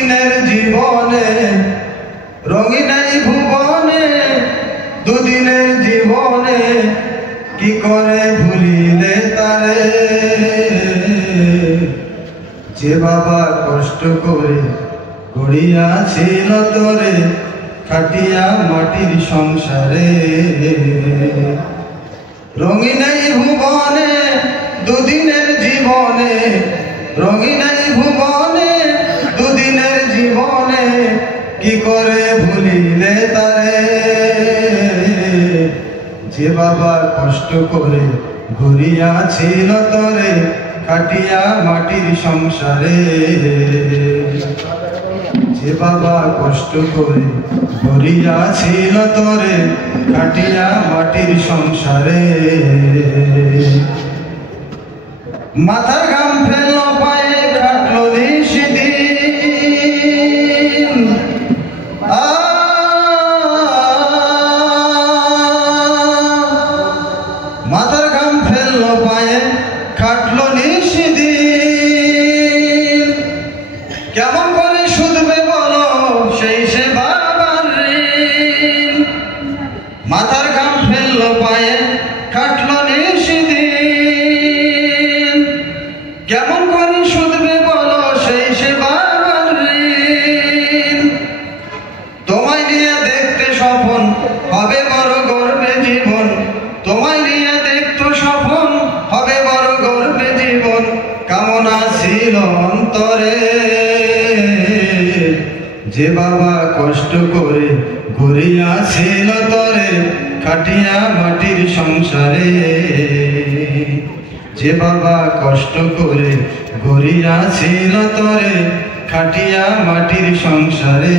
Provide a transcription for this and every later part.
দুদিনের জীবনে রঙিন এই ভুবনে, দুদিনের জীবনে কি করে ভুলিলে তারে, যে বাবা কষ্ট করে গড়িয়াছিল তোরে খাটিয়া মাটির সংসারে। রঙিন এই ভুবনে দুদিনের জীবনে, রঙিন এই ভুবনে দুদিনের জীবনে কি করে ভুলিলে তারে, যে বাবা কষ্ট করে ঘুরিয়াছিল তোরে খাটিয়া মাটির সংসারে, যে বাবা কষ্ট করে ঘুরিয়াছিল তোরে খাটিয়া মাটির সংসারে। মাথার ঘাম ফেললো পায়ে কাটলো নিশিদিন, মাথার ঘাম ফেললো পায়ে কাটলো নিশিদিন, কেমন করে শুধবে বলো সেই সে বাবার ঋণ। মাথার ঘাম ফেললো পায়ে কাটলো নিশিদিন, কেমন করে শুধবে বলো সেই সে বাবার ঋণ। তোমায় নিয়ে দেখতে স্বপন হবে বড় গর্বে জীবন, তোমায় নিয়ে দেখতে স্বপন হবে বড় গর্বে জীবন, কামনা ছিল অন্তরে, যে বাবা কষ্ট করে ঘুরিয়াছিল তোরে খাটিয়া মাটির সংসারে, যে বাবা কষ্ট করে ঘুরিয়াছিল তোরে খাটিয়া মাটির সংসারে।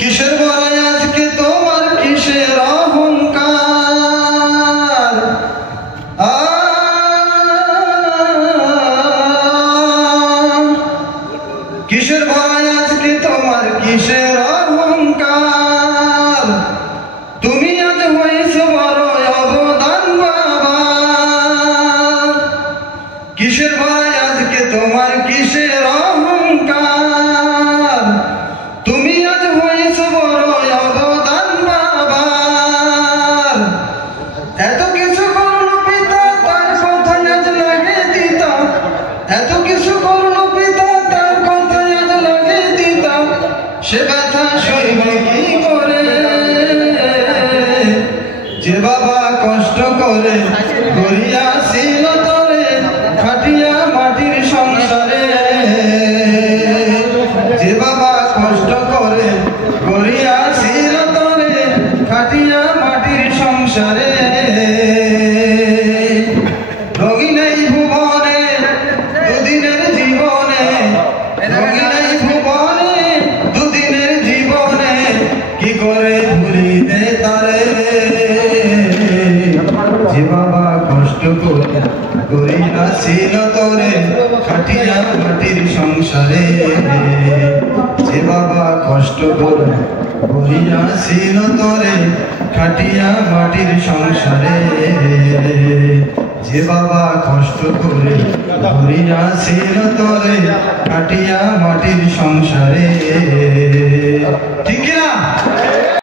কিসের বড়াই আজকে তোমার কিসের অহংকার, কিসের বড়াই আজকে তোমার কিসের অহংকার, তুমি আজ হয়েছে বড় অবদান বাবা। কিসের বড়াই আজকে তোমার কিসের অহংকার, তুমি আজ হয়েছে বড় অবদান বাবা। এত কিছু করলো পিতা তার কথায় আজ লাগে দিতা, এত কিছু করলো পিতা তার কথায় আজ লাগে দিতা, সে ব্যথা সইবে কি করে, যে বাবা কষ্ট করে গড়িয়াছিল তোরে খাটিয়া মাটির সংসারে, যে বাবা কষ্ট করে গড়িয়াছিল তোরে খাটিয়া মাটির সংসারে। রঙিন এই ভুবনে দুদিনের জীবনে, রঙিন এই ভুবনে দুদিনের জীবনে কি করে ভুলিলে তারে, যে বাবা কষ্ট করে গড়িয়াছিল তোরে খাটিয়া মাটির সংসারে, যে বাবা কষ্ট করে গড়িয়াছিল তোরে খাটিয়া মাটির সংসারে, যে বাবা কষ্ট করে গড়িয়াছিল তোরে খাটিয়া মাটির সংসারে। ঠিক না?